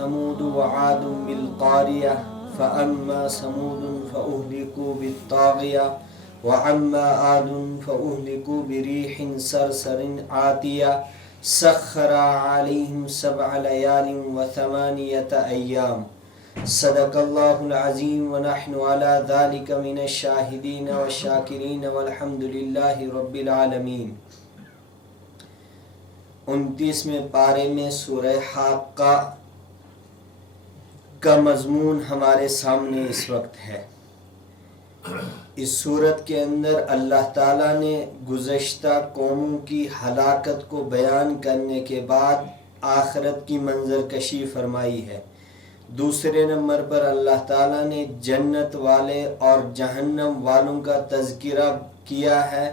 ثمود وعاد بالقارية فأما ثمود فأهلكوا بالطاغية وأما عاد فأهلكوا بريح صرصر عاتية سخر عليهم 7 ليال و8 أيام صدق الله العظيم ونحن على ذلك من الشاهدين والشاكرين والحمد لله رب العالمين۔ 29ویں پارے میں سورہ حاقہ کا مضمون ہمارے سامنے اس وقت ہے۔ اس سورت کے اندر اللہ تعالیٰ نے گزشتہ قوموں کی ہلاکت کو بیان کرنے کے بعد آخرت کی منظر کشی فرمائی ہے۔ دوسرے نمبر پر اللہ تعالیٰ نے جنت والے اور جہنم والوں کا تذکرہ کیا ہے،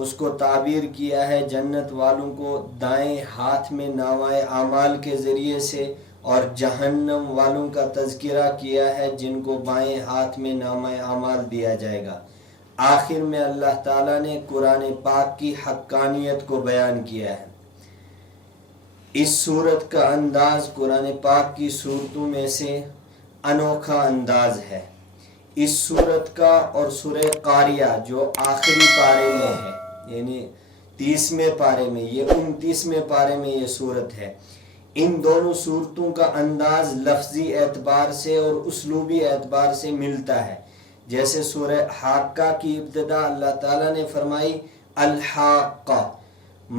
اس کو تعبیر کیا ہے جنت والوں کو دائیں ہاتھ میں نامۂ اعمال کے ذریعے سے، اور جہنم والوں کا تذکرہ کیا ہے جن کو بائیں ہاتھ میں نامۂ اعمال دیا جائے گا۔ آخر میں اللہ تعالیٰ نے قرآن پاک کی حقانیت کو بیان کیا ہے۔ اس سورت کا انداز قرآن پاک کی سورتوں میں سے انوکھا انداز ہے۔ اس سورت کا اور سورہ قاریہ جو آخری پارے میں ہے، یعنی 30ویں پارے میں، یہ 29ویں پارے میں یہ سورت ہے، ان دونوں سورتوں کا انداز لفظی اعتبار سے اور اسلوبی اعتبار سے ملتا ہے۔ جیسے سورہ حاقہ کی ابتدا اللہ تعالیٰ نے فرمائی الحاقہ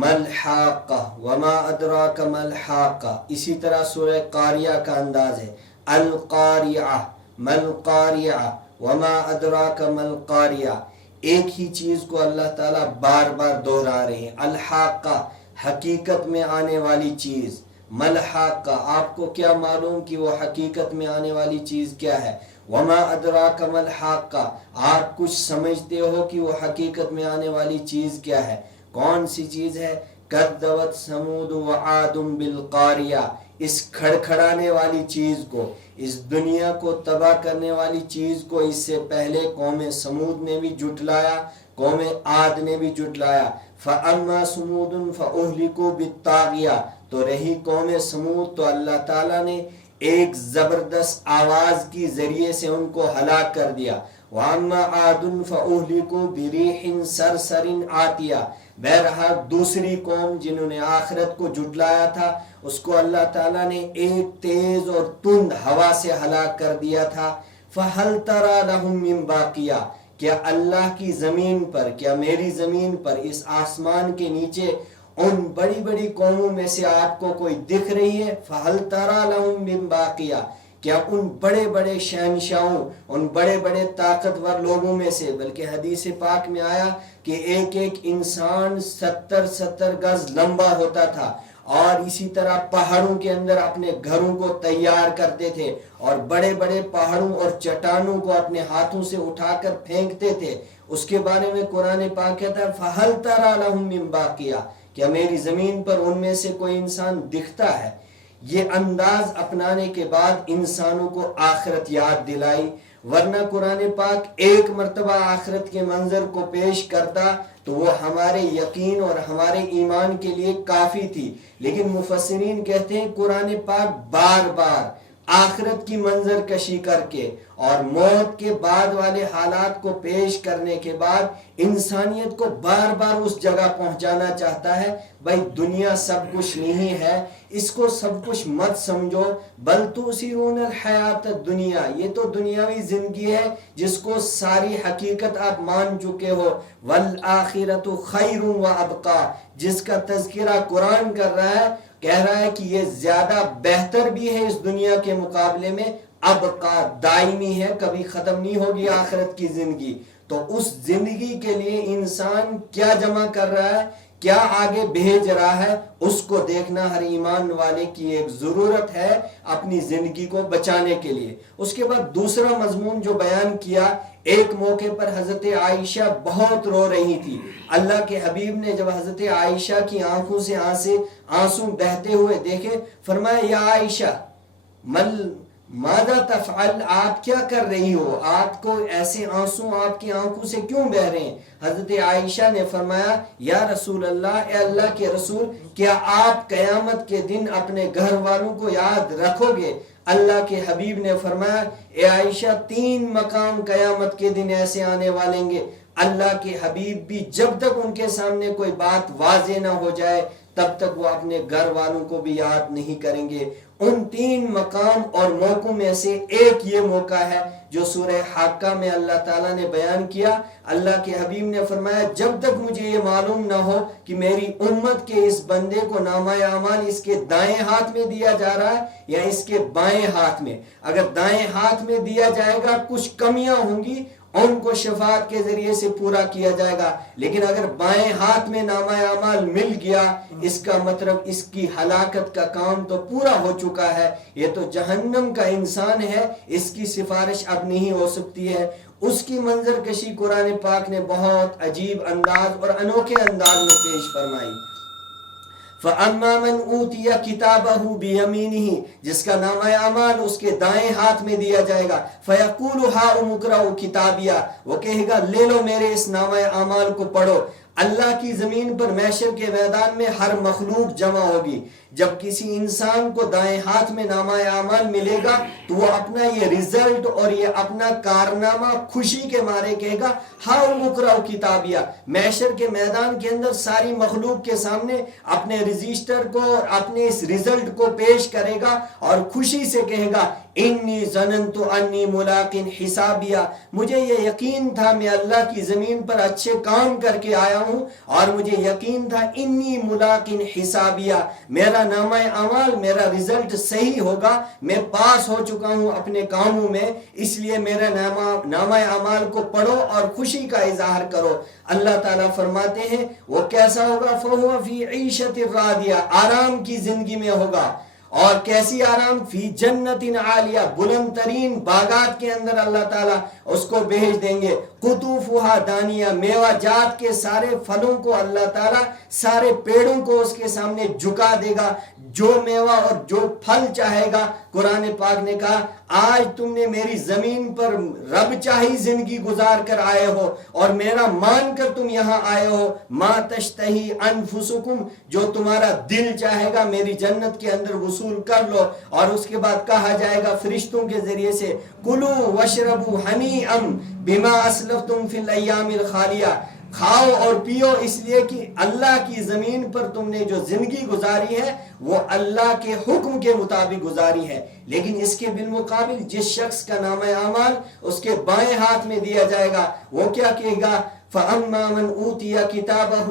ملحاقہ وما ادراک ملحاقہ، اسی طرح سورہ قاریہ کا انداز ہے القاریہ ملقاریہ وما ادراک ملقاریہ۔ ایک ہی چیز کو اللہ تعالیٰ بار بار دہرا رہے ہیں۔ الحاقہ حقیقت میں آنے والی چیز، ملحاقہ آپ کو کیا معلوم کہ وہ حقیقت میں آنے والی چیز کیا ہے، وما ادراک ملحاقہ آپ کچھ سمجھتے ہو کہ وہ حقیقت میں آنے والی چیز کیا ہے، کون سی چیز ہے؟ کذبت ثمود وعاد بالقاریہ، اس کھڑکھڑانے والی چیز کو، اس دنیا کو تباہ کرنے والی چیز کو اس سے پہلے قوم سمود نے بھی جھٹلایا، قوم عاد نے بھی جھٹلایا۔ فَأَمَّا ثَمُودٌ فَأُهْلِكُوا بِالطَّاغِيَةِ، تو رہی قوم سمود تو اللہ تعالیٰ نے ایک زبردست آواز کی ذریعے سے ان کو ہلاک کر دیا۔ وَأَمَّا عَادٌ فَأُهْلِكُوا بِرِيحٍ صَرْصَرٍ عَاتِيَةٍ، بہرحال دوسری قوم جنہوں نے آخرت کو جھٹلایا تھا اس کو اللہ تعالیٰ نے ایک تیز اور تند ہوا سے ہلاک کر دیا تھا۔ فَهَلْ تَرَى لَهُم مِّن بَاقِيَةٍ، کیا اللہ کی زمین پر، کیا میری زمین پر، اس آسمان کے نیچے ان بڑی بڑی قوموں میں سے آپ کو کوئی دکھ رہی ہے؟ فَهَلْ تَرَى لَهُم مِّن بَاقِيَةٍ، کیا ان بڑے بڑے شہنشاہوں، ان بڑے بڑے طاقتور لوگوں میں سے، بلکہ حدیث پاک میں آیا کہ ایک ایک انسان 70 گز لمبا ہوتا تھا، اور اسی طرح پہاڑوں کے اندر اپنے گھروں کو تیار کرتے تھے اور بڑے بڑے پہاڑوں اور چٹانوں کو اپنے ہاتھوں سے اٹھا کر پھینکتے تھے۔ اس کے بارے میں قرآن پاک کہتا ہے فَهَلْ تَرَى لَهُم مِّن بَاقِيَةٍ، کیا میری زمین پر ان میں سے کوئی انسان دکھتا ہے؟ یہ انداز اپنانے کے بعد انسانوں کو آخرت یاد دلائی، ورنہ قرآن پاک ایک مرتبہ آخرت کے منظر کو پیش کرتا تو وہ ہمارے یقین اور ہمارے ایمان کے لیے کافی تھی، لیکن مفسرین کہتے ہیں قرآن پاک بار بار آخرت کی منظر کشی کر کے اور موت کے بعد والے حالات کو پیش کرنے کے بعد انسانیت کو بار بار اس جگہ پہنچانا چاہتا ہے، بھائی دنیا سب کچھ نہیں ہے، اس کو سب کچھ مت سمجھو، بل تؤثرون الحیات الدنیا، یہ تو دنیاوی زندگی ہے جس کو ساری حقیقت آپ مان چکے ہو، والآخرۃ خیر وابقی، جس کا تذکرہ قرآن کر رہا ہے، کہہ رہا ہے کہ یہ زیادہ بہتر بھی ہے اس دنیا کے مقابلے میں، ابقا دائمی ہے، کبھی ختم نہیں ہوگی آخرت کی زندگی۔ تو اس زندگی کے لیے انسان کیا جمع کر رہا ہے، کیا آگے بھیج رہا ہے، اس کو دیکھنا ہر ایمان والے کی ایک ضرورت ہے اپنی زندگی کو بچانے کے لیے۔ اس کے بعد دوسرا مضمون جو بیان کیا، ایک موقع پر حضرت عائشہ بہت رو رہی تھی، اللہ کے حبیب نے جب حضرت عائشہ کی آنکھوں سے آنسو بہتے ہوئے دیکھے، فرمایا یا عائشہ ماذا تفعل، آپ کیا کر رہی ہو، آپ کو ایسے آنسو آپ کی آنکھوں سے کیوں بہ رہے ہیں؟ حضرت عائشہ نے فرمایا یا رسول اللہ، اے اللہ کے رسول، کیا آپ قیامت کے دن اپنے گھر والوں کو یاد رکھو گے؟ اللہ کے حبیب نے فرمایا اے عائشہ 3 مقام قیامت کے دن ایسے آنے والیں گے، اللہ کے حبیب بھی جب تک ان کے سامنے کوئی بات واضح نہ ہو جائے تب تک وہ اپنے گھر والوں کو بھی یاد نہیں کریں گے۔ ان 3 مقام اور موقعوں میں سے ایک یہ موقع ہے جو سورہ حاقہ میں اللہ تعالیٰ نے بیان کیا۔ اللہ کے حبیب نے فرمایا جب تک مجھے یہ معلوم نہ ہو کہ میری امت کے اس بندے کو نامہ اعمال اس کے دائیں ہاتھ میں دیا جا رہا ہے یا اس کے بائیں ہاتھ میں، اگر دائیں ہاتھ میں دیا جائے گا کچھ کمیاں ہوں گی، ان کو شفاعت کے ذریعے سے پورا کیا جائے گا، لیکن اگر بائیں ہاتھ میں نامہ اعمال مل گیا اس کا مطلب اس کی ہلاکت کا کام تو پورا ہو چکا ہے، یہ تو جہنم کا انسان ہے، اس کی سفارش اب نہیں ہو سکتی ہے۔ اس کی منظر کشی قرآن پاک نے بہت عجیب انداز اور انوکھے انداز میں پیش فرمائی۔ فَأَمَّا مَنْ أُوتِيَ كِتَابَهُ بِيَمِينِهِ، جس کا نامہ اعمال اس کے دائیں ہاتھ میں دیا جائے گا، فَيَقُولُ هَاؤُمُ اقْرَءُوا كِتَابِيَهْ، وہ کہے گا لے لو میرے اس نامہ اعمال کو پڑھو۔ اللہ کی زمین پر محشر کے میدان میں ہر مخلوق جمع ہوگی، جب کسی انسان کو دائیں ہاتھ میں نامہ اعمال ملے گا تو وہ اپنا یہ رزلٹ اور یہ اپنا کارنامہ خوشی کے مارے کہے گا ہاؤ اقرؤ کتابیہ۔ محشر کے میدان کے اندر ساری مخلوق کے سامنے اپنے رجسٹر کو اور اپنے اس رزلٹ کو پیش کرے گا اور خوشی سے کہے گا انی ظننت انی ملاق حسابیہ، مجھے یہ یقین تھا میں اللہ کی زمین پر اچھے کام کر کے آیا ہوں اور مجھے یقین تھا انی ملاق حسابیہ، میرا نامہ اعمال میرا رزلٹ صحیح ہوگا، میں پاس ہو چکا ہوں اپنے کاموں میں، اس لیے میرا نامہ اعمال کو پڑھو اور خوشی کا اظہار کرو۔ اللہ تعالیٰ فرماتے ہیں وہ کیسا ہوگا؟ فَهُوَ فِي عِيشَةٍ رَاضِيَةٍ، آرام کی زندگی میں ہوگا، اور کیسی آرام؟ فی جنت عالیہ، بلند ترین باغات کے اندر اللہ تعالیٰ اس کو بھیج دیں گے، قطوفہا دانیہ، میوہ جات کے سارے پھلوں کو اللہ تعالیٰ سارے پیڑوں کو اس کے سامنے جھکا دے گا، جو میوہ اور جو پھل چاہے گا۔ قرآن پاک نے کہا آج تم نے میری زمین پر رب چاہی زندگی گزار کر آئے ہو اور میرا مان کر تم یہاں آئے ہو، ما تشتہی انفسکم، جو تمہارا دل چاہے گا میری جنت کے اندر وصول کر لو۔ اور اس کے بعد کہا جائے گا فرشتوں کے ذریعے سے کلو وشربو ہنیئا بما اسلفتم فی الایام الخالیہ، کھاؤ اور پیو اس لیے کہ اللہ کی زمین پر تم نے جو زندگی گزاری ہے وہ اللہ کے حکم کے مطابق گزاری ہے۔ لیکن اس کے بالمقابل جس شخص کا نامہ اعمال اس کے بائیں ہاتھ میں دیا جائے گا وہ کیا کہے گا؟ فَأَمَّا مَنْ أُوتِيَ كِتَابَهُ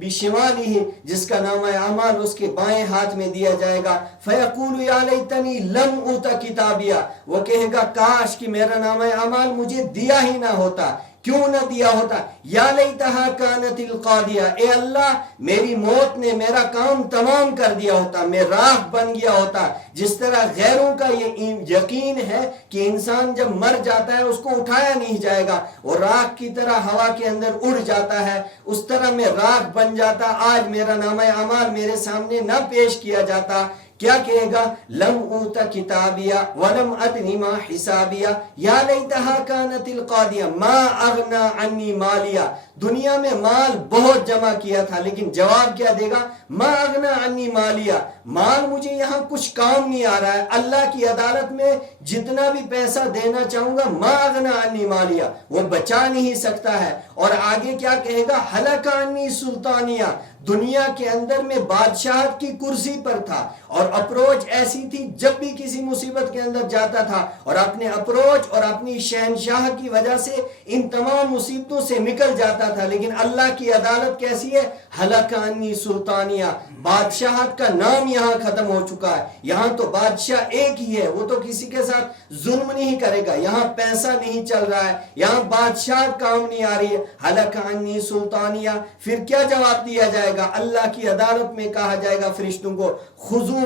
بِشِمَالِهِ، جس کا نامہ اعمال اس کے بائیں ہاتھ میں دیا جائے گا، فَيَقُولُ يَا لَيْتَنِي لَمْ أُوتَ كِتَابِيَهْ، وہ کہے گا کاش کہ میرا نامہ اعمال مجھے دیا ہی نہ ہوتا، کیوں نہ دیا ہوتا؟ یا لیتہا کانت القاضیہ، اے اللہ میری موت نے میرا کام تمام کر دیا ہوتا، میں راکھ بن گیا ہوتا۔ جس طرح غیروں کا یہ یقین ہے کہ انسان جب مر جاتا ہے اس کو اٹھایا نہیں جائے گا، وہ راکھ کی طرح ہوا کے اندر اڑ جاتا ہے، اس طرح میں راکھ بن جاتا، آج میرا نامہ اعمال میرے سامنے نہ پیش کیا جاتا۔ کیا کہے گا؟ لم اوت کتابیہ ولم ادری ما حسابیہ یا لیتہا کانت القاضیہ ما اغنا عنی مالیہ، دنیا میں مال بہت جمع کیا تھا لیکن جواب کیا دے گا؟ ما اغنا عنی مالیہ، مال مجھے یہاں کچھ کام نہیں آ رہا ہے، اللہ کی عدالت میں جتنا بھی پیسہ دینا چاہوں گا ما اغنا عنی مالیہ، وہ بچا نہیں سکتا ہے۔ اور آگے کیا کہے گا؟ ہلک عنی سلطانیہ، دنیا کے اندر میں بادشاہت کی کرسی پر تھا اور اپروچ ایسی تھی جب بھی کسی مصیبت کے اندر جاتا تھا اور اپنے اپروچ اور اپنی شہنشاہ کی وجہ سے ان تمام مصیبتوں سے نکل جاتا تھا، لیکن اللہ کی عدالت کیسی ہے؟ ہلک عنی سلطانیہ، بادشاہت کا نام یہاں ختم ہو چکا ہے، یہاں تو بادشاہ ایک ہی ہے، وہ تو کسی کے ساتھ ظلم نہیں کرے گا، یہاں پیسہ نہیں چل رہا ہے، یہاں بادشاہت کام نہیں آ رہی ہے، ہلک عنی سلطانیہ۔ پھر کیا جواب دیا جائے گا؟ اللہ کی عدالت میں کہا جائے گا فرشتوں کو خذو،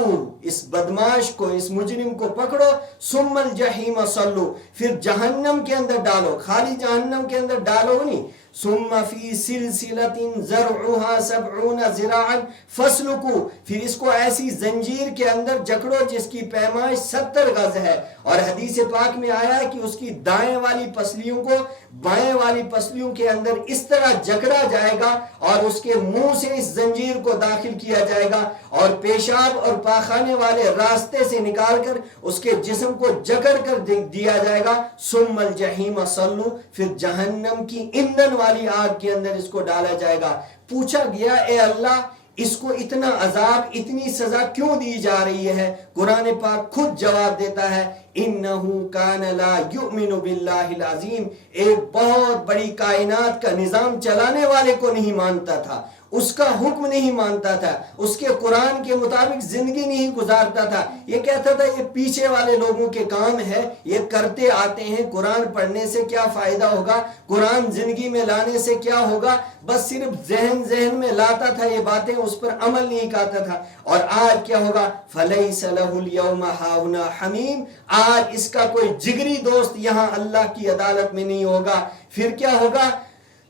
اس بدماش کو اس مجرم کو پکڑو، ثم الجحیم صلو، پھر جہنم کے اندر ڈالو، خالی جہنم کے اندر ڈالو نہیں، ثم فی سلسلۃ ذرعها 70 ذراعا فاسلکوا، پھر اس کو ایسی زنجیر کے اندر جکڑو جس کی پیمائش 70 گز ہے. اور حدیث پاک میں آیا ہے کہ اس کی دائیں والی پسلیوں کو بائیں والی پسلیوں کے اندر اس طرح جکڑا جائے گا اور اس کے منہ سے اس زنجیر کو داخل کیا جائے گا اور پیشاب اور پاخانے والے راستے سے نکال کر اس کے جسم کو جکڑ کر دیا جائے گا. ثم الجحیم صلو، پھر جہنم کی ایندھن والی آگ کے اندر اس کو ڈالا جائے گا. پوچھا گیا اے اللہ اس کو اتنا عذاب اتنی سزا کیوں دی جا رہی ہے؟ قرآن پاک خود جواب دیتا ہے انہو کان لا یؤمن باللہ العظیم، ایک بہت بڑی کائنات کا نظام چلانے والے کو نہیں مانتا تھا، اس کا حکم نہیں مانتا تھا، اس کے قرآن کے مطابق زندگی نہیں گزارتا تھا. یہ کہتا تھا یہ پیچھے والے لوگوں کے کام ہے، یہ کرتے آتے ہیں، قرآن پڑھنے سے کیا فائدہ ہوگا، قرآن زندگی میں لانے سے کیا ہوگا، بس صرف ذہن میں لاتا تھا یہ باتیں، اس پر عمل نہیں کرتا تھا. اور آج کیا ہوگا؟ فَلَيْسَ لَهُ الْيَوْمَ هَاهُنَا حَمِيمٌ، آج اس کا کوئی جگری دوست یہاں اللہ کی عدالت میں نہیں ہوگا. پھر کیا ہوگا؟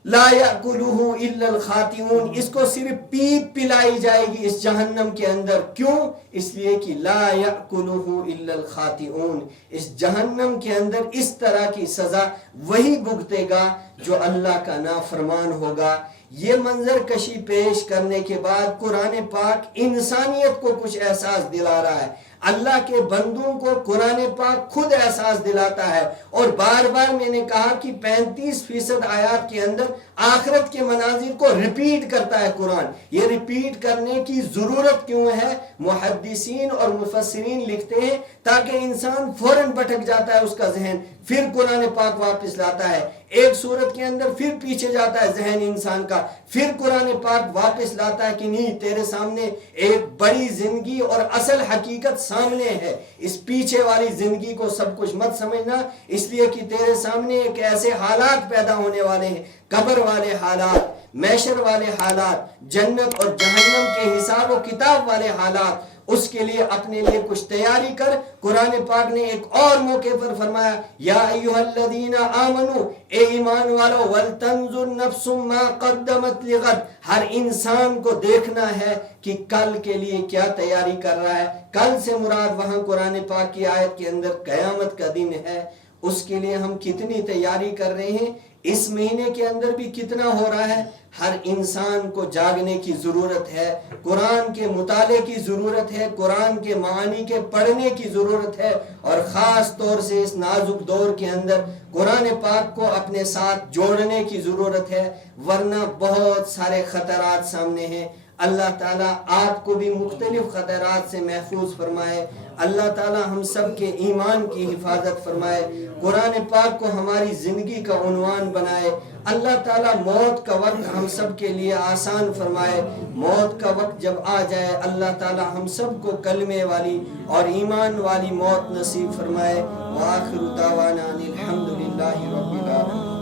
لا یأکلہ الا الخاطئون، اس کو صرف پیپ پلائی جائے گی اس جہنم کے اندر. کیوں؟ اس لیے کہ لا یأکلہ الا الخاطئون، اس جہنم کے اندر اس طرح کی سزا وہی بھگتے گا جو اللہ کا نافرمان ہوگا. یہ منظر کشی پیش کرنے کے بعد قرآن پاک انسانیت کو کچھ احساس دلا رہا ہے. اللہ کے بندوں کو قرآن پاک خود احساس دلاتا ہے. اور بار بار میں نے کہا کہ 35% آیات کے اندر آخرت کے مناظر کو ریپیٹ کرتا ہے قرآن. یہ ریپیٹ کرنے کی ضرورت کیوں ہے؟ محدثین اور مفسرین لکھتے ہیں تاکہ انسان فوراً بھٹک جاتا ہے اس کا ذہن، پھر قرآن پاک واپس لاتا ہے. ایک صورت کے اندر پھر پیچھے جاتا ہے ذہن انسان کا، پھر قرآن پاک واپس لاتا ہے کہ نہیں تیرے سامنے ایک بڑی زندگی اور اصل حقیقت سامنے ہے. اس پیچھے والی زندگی کو سب کچھ مت سمجھنا، اس لیے کہ تیرے سامنے ایک ایسے حالات پیدا ہونے والے ہیں، قبر والے حالات، محشر والے حالات، جنت اور جہنم کے حساب و کتاب والے حالات. اس کے لیے اپنے لیے کچھ تیاری کر. قرآن پاک نے ایک اور موقع پر فرمایا یا ایھا الذین آمنو، اے ایمان والو، ولتنظر نفس ما قدمت لغد، ہر انسان کو دیکھنا ہے کہ کل کے لیے کیا تیاری کر رہا ہے. کل سے مراد وہاں قرآن پاک کی آیت کے اندر قیامت کا دن ہے. اس کے لیے ہم کتنی تیاری کر رہے ہیں؟ اس مہینے کے اندر بھی کتنا ہو رہا ہے؟ ہر انسان کو جاگنے کی ضرورت ہے، قرآن کے مطالعے کی ضرورت ہے، قرآن کے معانی کے پڑھنے کی ضرورت ہے. اور خاص طور سے اس نازک دور کے اندر قرآن پاک کو اپنے ساتھ جوڑنے کی ضرورت ہے، ورنہ بہت سارے خطرات سامنے ہیں. اللہ تعالیٰ آپ کو بھی مختلف خطرات سے محفوظ فرمائے. اللہ تعالیٰ ہم سب کے ایمان کی حفاظت فرمائے. قرآن پاک کو ہماری زندگی کا عنوان بنائے. اللہ تعالیٰ موت کا وقت ہم سب کے لیے آسان فرمائے. موت کا وقت جب آ جائے اللہ تعالیٰ ہم سب کو کلمے والی اور ایمان والی موت نصیب فرمائے. وآخر دعوانا الحمدللہ رب العالمین.